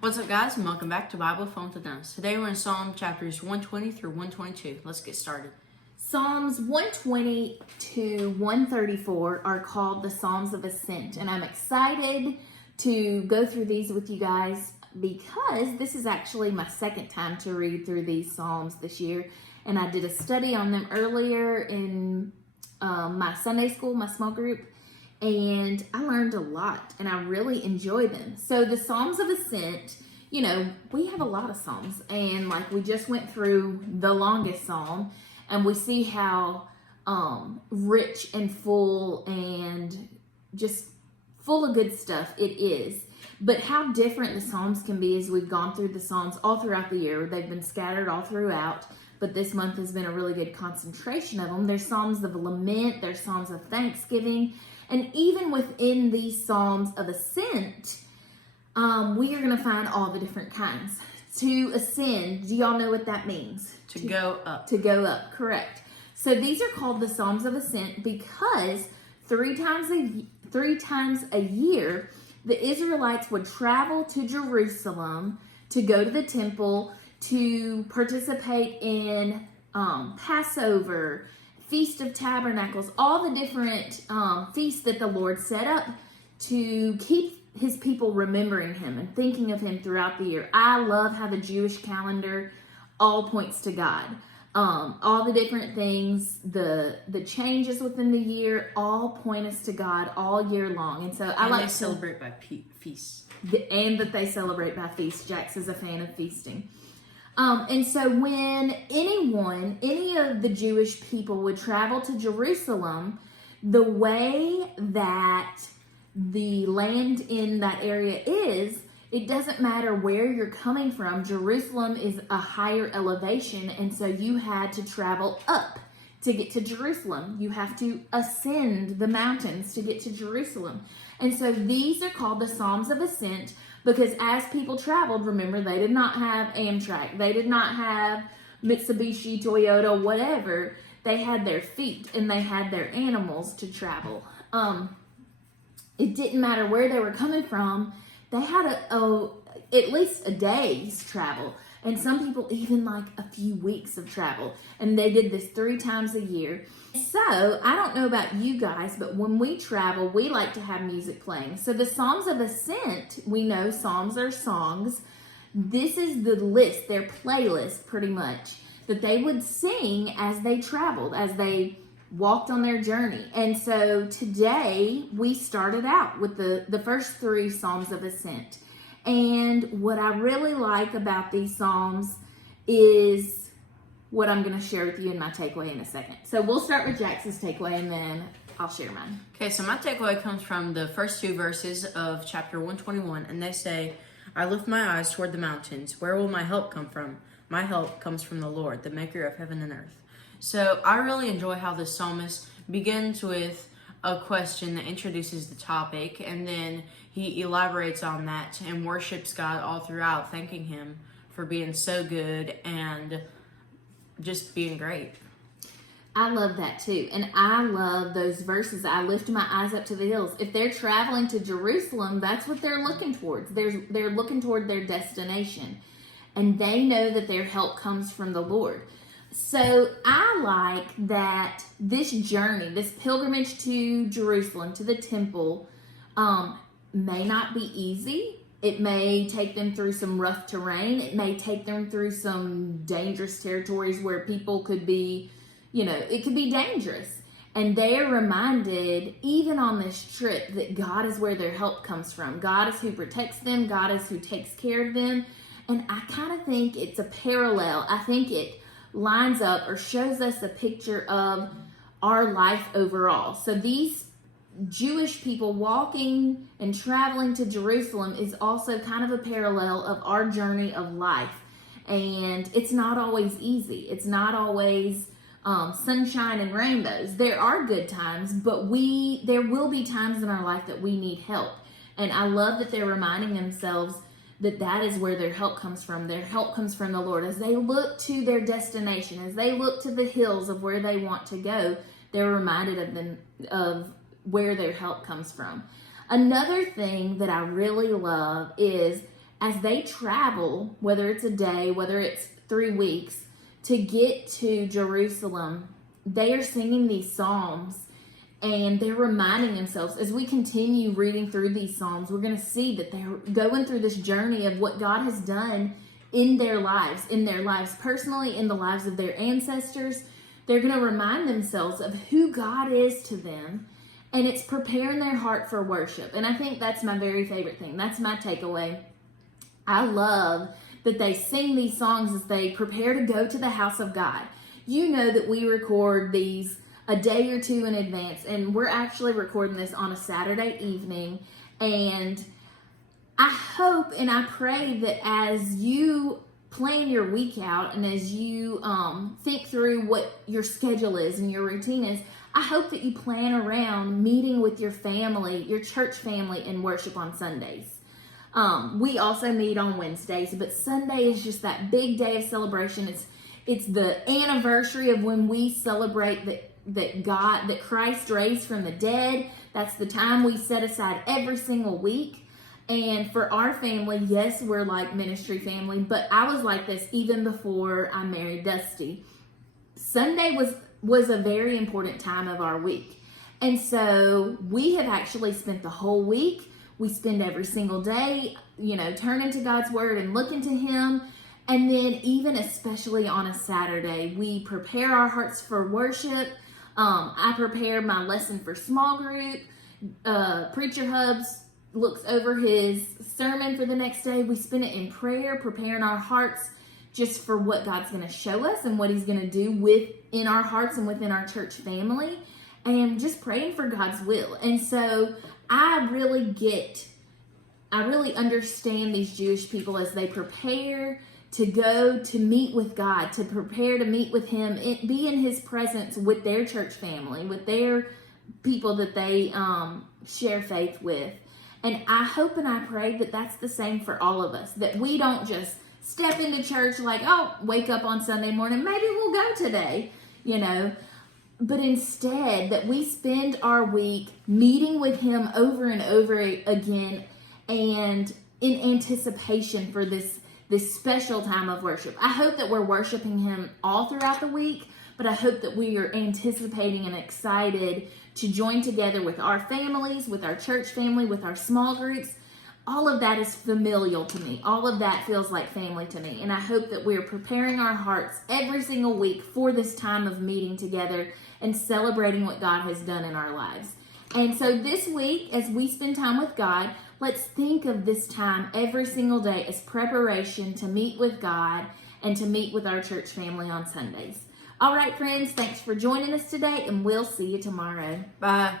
What's up, guys, and welcome back to Bible with Psalms of Ascent. Today we're in Psalm chapters 120 through 122. Let's get started. Psalms 120 to 134 are called the Psalms of Ascent, and I'm excited to go through these with you guys because this is actually my second time to read through these Psalms this year, and I did a study on them earlier in my Sunday school, my small group, and I learned a lot, and I really enjoy them. So the Psalms of Ascent, you know, we have a lot of Psalms, and like we just went through the longest Psalm, and we see how rich and full and just full of good stuff it is. But how different the Psalms can be as we've gone through the Psalms all throughout the year. They've been scattered all throughout, but this month has been a really good concentration of them. There's Psalms of lament, there's Psalms of thanksgiving, and even within these Psalms of Ascent, we are going to find all the different kinds. To ascend, do y'all know what that means? To go up. To go up, correct. So these are called the Psalms of Ascent because three times a year, the Israelites would travel to Jerusalem to go to the temple to participate in Passover, Feast of Tabernacles, all the different feasts that the Lord set up to keep his people remembering him and thinking of him throughout the year. I love how the Jewish calendar all points to God. All the different things, the changes within the year, all point us to God all year long. And so I like to celebrate by feasts. And that they celebrate by feast. Jax is a fan of feasting. And so when any of the Jewish people would travel to Jerusalem, the way that the land in that area is, it doesn't matter where you're coming from. Jerusalem is a higher elevation, and so you had to travel up to get to Jerusalem. You have to ascend the mountains to get to Jerusalem. And so these are called the Psalms of Ascent because as people traveled, remember, they did not have Amtrak. They did not have Mitsubishi, Toyota, whatever. They had their feet and they had their animals to travel. It didn't matter where they were coming from. They had at least a day's travel. And some people even like a few weeks of travel. And they did this 3 times a year. So, I don't know about you guys, but when we travel, we like to have music playing. So the Psalms of Ascent, we know Psalms are songs. This is the list, their playlist pretty much, that they would sing as they traveled, as they walked on their journey. And so today we started out with the first 3 Psalms of Ascent. And what I really like about these Psalms is what I'm going to share with you in my takeaway in a second. So we'll start with Jax's takeaway and then I'll share mine. Okay, so my takeaway comes from the first 2 verses of chapter 121, and they say, I lift my eyes toward the mountains. Where will my help come from? My help comes from the Lord, the maker of heaven and earth. So I really enjoy how the psalmist begins with a question that introduces the topic, and then he elaborates on that and worships God all throughout, thanking him for being so good and just being great. I love that too. And I love those verses. I lift my eyes up to the hills. If they're traveling to Jerusalem, that's what they're looking towards. They're looking toward their destination. And they know that their help comes from the Lord. So I like that this journey, this pilgrimage to Jerusalem, to the temple, may not be easy. It may take them through some rough terrain. It may take them through some dangerous territories where people could be, it could be dangerous. And they are reminded, even on this trip, that God is where their help comes from. God is who protects them. God is who takes care of them. And I kind of think it's a parallel. I think it lines up or shows us a picture of our life overall. So these Jewish people walking and traveling to Jerusalem is also kind of a parallel of our journey of life. And it's not always easy. It's not always sunshine and rainbows. There are good times, but there will be times in our life that we need help. And I love that they're reminding themselves that is where their help comes from. Their help comes from the Lord. As they look to their destination, as they look to the hills of where they want to go, they're reminded of where their help comes from. Another thing that I really love is as they travel, whether it's a day, whether it's 3 weeks, to get to Jerusalem, they are singing these psalms and they're reminding themselves. As we continue reading through these psalms, we're going to see that they're going through this journey of what God has done in their lives personally, in the lives of their ancestors. They're going to remind themselves of who God is to them, and it's preparing their heart for worship. And I think that's my very favorite thing. That's my takeaway. I love that they sing these songs as they prepare to go to the house of God. You know that we record these a day or two in advance, and we're actually recording this on a Saturday evening. And I hope and I pray that as you plan your week out and as you think through what your schedule is and your routine is, I hope that you plan around meeting with your family, your church family, and worship on Sundays. We also meet on Wednesdays, but Sunday is just that big day of celebration. It's the anniversary of when we celebrate that Christ raised from the dead. That's the time we set aside every single week. And for our family, yes, we're like ministry family, but I was like this even before I married Dusty. Sunday was a very important time of our week. And so we have actually spent the whole week. We spend every single day, turning to God's word and looking to him. And then even especially on a Saturday, we prepare our hearts for worship. I prepare my lesson for small group. Preacher Hubs looks over his sermon for the next day. We spend it in prayer, preparing our hearts just for what God's going to show us and what he's going to do within our hearts and within our church family, and just praying for God's will. And so I really understand these Jewish people as they prepare to go to meet with God, to prepare to meet with him, be in his presence with their church family, with their people that they share faith with. And I hope and I pray that that's the same for all of us, that we don't just step into church like, oh, wake up on Sunday morning, maybe we'll go today, but instead that we spend our week meeting with him over and over again and in anticipation for this special time of worship. I hope that we're worshiping him all throughout the week, but I hope that we are anticipating and excited to join together with our families, with our church family, with our small groups. All of that is familial to me. All of that feels like family to me. And I hope that we're preparing our hearts every single week for this time of meeting together and celebrating what God has done in our lives. And so this week, as we spend time with God, let's think of this time every single day as preparation to meet with God and to meet with our church family on Sundays. All right, friends, thanks for joining us today, and we'll see you tomorrow. Bye.